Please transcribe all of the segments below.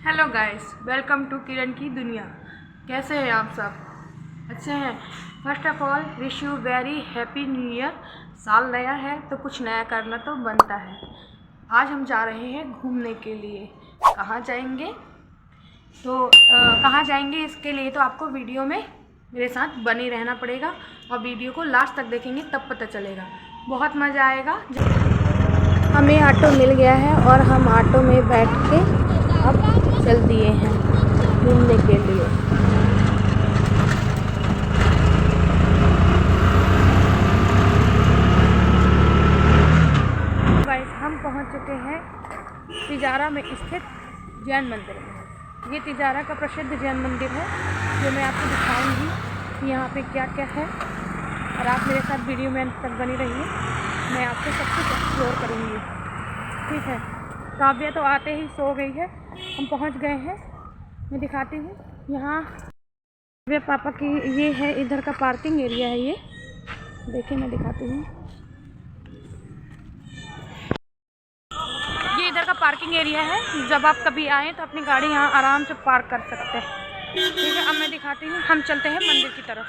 Hello guys, welcome to किरण की दुनिया। कैसे हैं आप सब? अच्छे हैं। First of all wish you very happy new year. साल नया है तो कुछ नया करना तो बनता है। आज हम जा रहे हैं घूमने के लिए। कहाँ जाएंगे कहाँ जाएंगे इसके लिए तो आपको वीडियो में मेरे साथ बने रहना पड़ेगा और वीडियो को लास्ट तक देखेंगे तब पता चलेगा। बहुत मज़ा आएगा। हमें ऑटो मिल गया है और हम ऑटो में बैठ के अब चल दिए हैं घूमने के लिए। गाइस, हम पहुंच चुके हैं तिजारा में स्थित जैन मंदिर में। ये तिजारा का प्रसिद्ध जैन मंदिर है जो मैं आपको दिखाऊंगी कि यहाँ पे क्या क्या है, और आप मेरे साथ वीडियो में अंत तक बनी रहिए। मैं आपको सब कुछ एक्सप्लोर करूँगी, ठीक है। काव्या तो आते ही सो गई है। हम पहुंच गए हैं। मैं दिखाती हूँ यहाँ काव्या पापा की ये है, इधर का पार्किंग एरिया है। ये देखिए, मैं दिखाती हूँ। ये इधर का पार्किंग एरिया है। जब आप कभी आएँ तो अपनी गाड़ी यहाँ आराम से पार्क कर सकते हैं, ठीक है। अब मैं दिखाती हूँ। हम चलते हैं मंदिर की तरफ।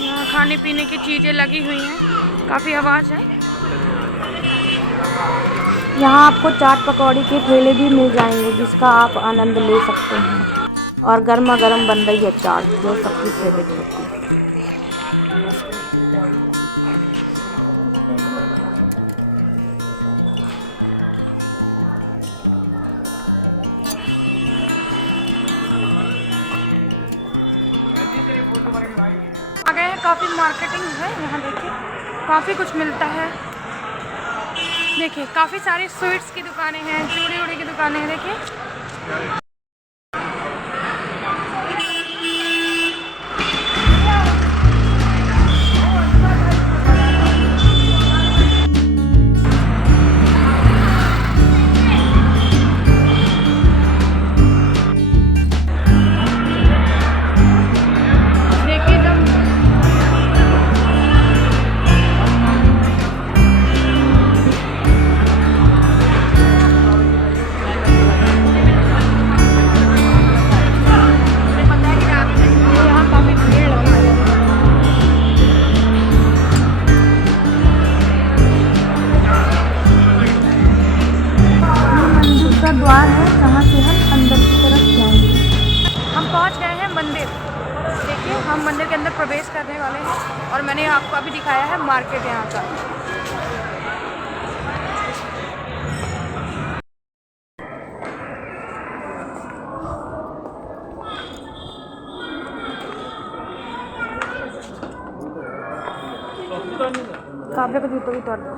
यहाँ खाने पीने की चीज़ें लगी हुई हैं, काफ़ी आवाज़ है। यहाँ आपको चाट पकौड़ी के ठेले भी मिल जाएंगे जिसका आप आनंद ले सकते हैं, और गर्मा गर्म बन रही है चाट जो सबकी फेवरेट होती है। आ गए हैं, काफ़ी मार्केटिंग है यहाँ। देखिए काफ़ी कुछ मिलता है। देखिए काफ़ी सारी स्वीट्स की दुकानें हैं, चूड़ी उड़ी की दुकानें हैं। देखिए द्वार है जहाँ से हम अंदर की तरफ जाएंगे। हम पहुँच गए हैं मंदिर। देखिए हम मंदिर के अंदर प्रवेश करने वाले हैं, और मैंने आपको अभी दिखाया है मार्केट यहाँ का। काव्य का जूता भी उतार दो।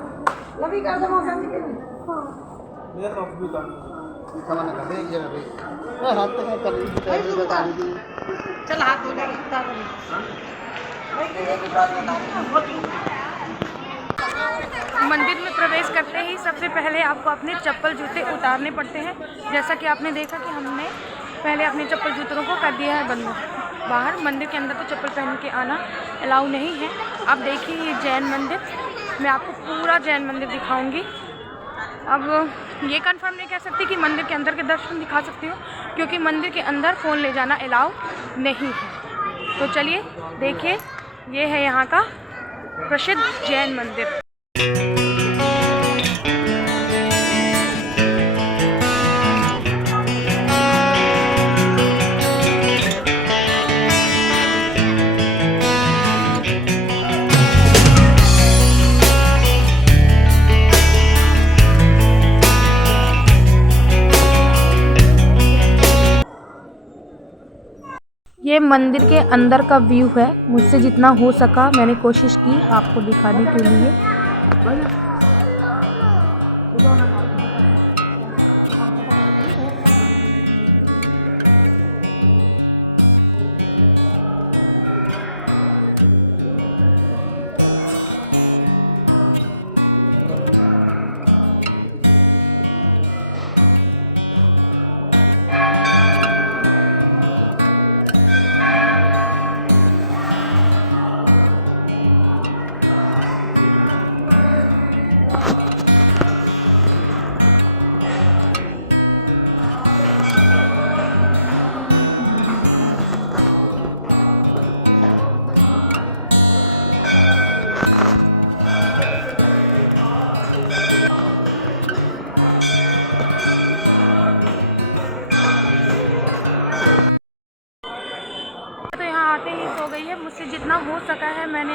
चल हाथ धो ले। मंदिर में प्रवेश करते ही सबसे पहले आपको अपने चप्पल जूते उतारने पड़ते हैं। जैसा कि आपने देखा कि हमने पहले अपने चप्पल जूतों को कर दिया है बंद। बाहर मंदिर के अंदर तो चप्पल पहन के आना अलाउ नहीं है। अब देखिए ये जैन मंदिर, मैं आपको पूरा जैन मंदिर दिखाऊंगी। अब ये कंफर्म नहीं कह सकती कि मंदिर के अंदर के दर्शन दिखा सकती हूँ, क्योंकि मंदिर के अंदर फ़ोन ले जाना अलाउ नहीं है। तो चलिए देखिए, ये है यहाँ का प्रसिद्ध जैन मंदिर। ये मंदिर के अंदर का व्यू है। मुझसे जितना हो सका मैंने कोशिश की आपको दिखाने के लिए।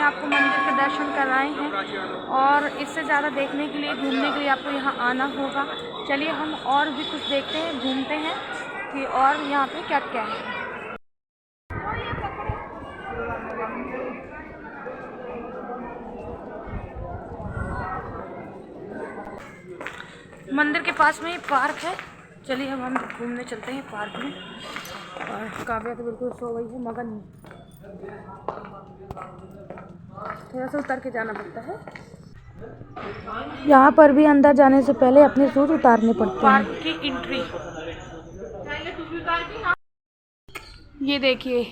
आपको मंदिर के दर्शन कराए हैं और इससे ज़्यादा देखने के लिए, घूमने के लिए आपको यहाँ आना होगा। चलिए हम और भी कुछ देखते हैं, घूमते हैं कि और यहाँ पे क्या क्या है। मंदिर के पास में ही पार्क है। चलिए हम घूमने चलते हैं पार्क में। और काव्या तो बिल्कुल सो गई है, मगन। थोड़ा सा उतर के जाना पड़ता है। यहाँ पर भी अंदर जाने से पहले अपने शूज उतारने पड़ते हैं। पार्क की एंट्री ये देखिए।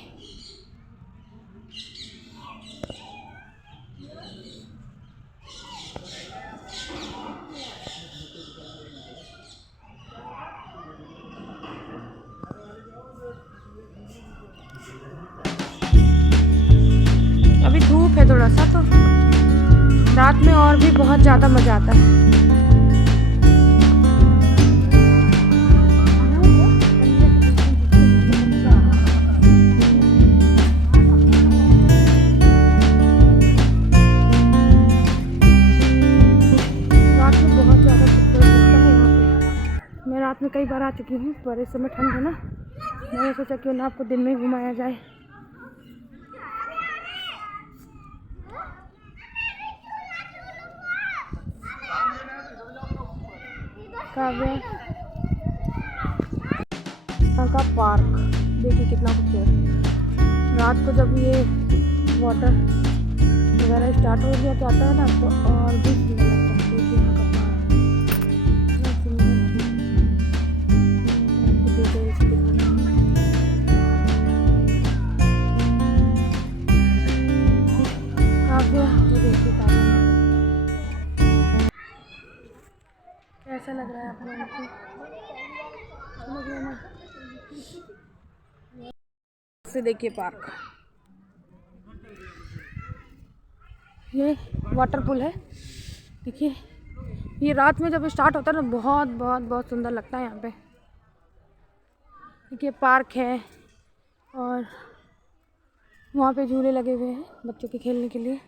अभी धूप है थोड़ा सा, तो रात में और भी बहुत ज़्यादा मज़ा आता है। रात में बहुत ज़्यादा खूबसूरत लगता है यहाँ पे। मैं रात में कई बार आ चुकी हूँ, पर इस समय ठंड है ना, मैंने सोचा क्यों ना आपको दिन में घुमाया जाए। काव्या का पार्क देखिए कितना खूबसूरत। रात को जब ये वाटर वगैरह स्टार्ट हो गया जाता है ना, तो और भी सुंदर लगता है। देखिए यहाँ का पार्क कितना सुंदर है। आपको डिटेल्स दिखाना काव्या, ये देखिए काव्या कैसा लग रहा है आप लोगों को? समझ रहे ना? से देखिए पार्क, ये वाटर पूल है। देखिए ये रात में जब स्टार्ट होता है ना, बहुत बहुत बहुत सुंदर लगता है यहाँ पे। देखिए पार्क है और वहाँ पे झूले लगे हुए हैं बच्चों के खेलने के लिए।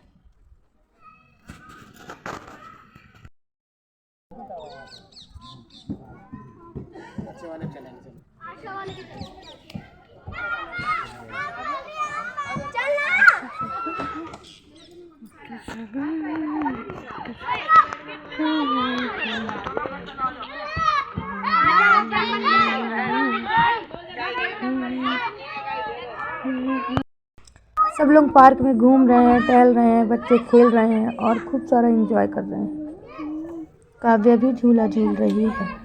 सब लोग पार्क में घूम रहे हैं, टहल रहे हैं, बच्चे खेल रहे हैं और खूब सारा एंजॉय कर रहे हैं। काव्या भी झूला झूल रही है।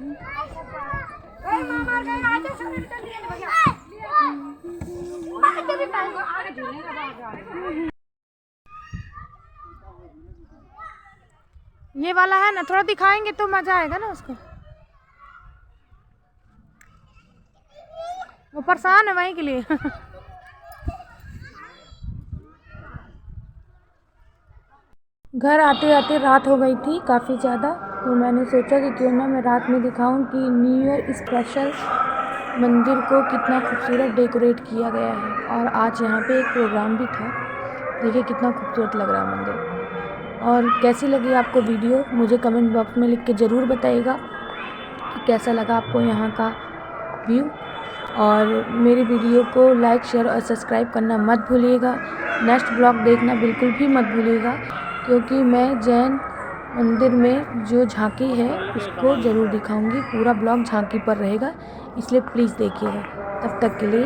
ये वाला है ना, थोड़ा दिखाएंगे तो मजा आएगा ना उसको। वो परेशान है वहीं के लिए। घर आते आते रात हो गई थी काफ़ी ज़्यादा, तो मैंने सोचा कि क्यों ना मैं रात में दिखाऊं कि न्यू ईयर स्पेशल मंदिर को कितना खूबसूरत डेकोरेट किया गया है। और आज यहाँ पे एक प्रोग्राम भी था। देखिए कितना खूबसूरत लग रहा है मंदिर। और कैसी लगी आपको वीडियो, मुझे कमेंट बॉक्स में लिख के ज़रूर बताइएगा कि कैसा लगा आपको यहाँ का व्यू। और मेरी वीडियो को लाइक, शेयर और सब्सक्राइब करना मत भूलिएगा। नेक्स्ट ब्लॉग देखना बिल्कुल भी मत भूलिएगा, क्योंकि मैं जैन मंदिर में जो झांकी है उसको ज़रूर दिखाऊंगी। पूरा ब्लॉग झांकी पर रहेगा, इसलिए प्लीज़ देखिएगा। तब तक के लिए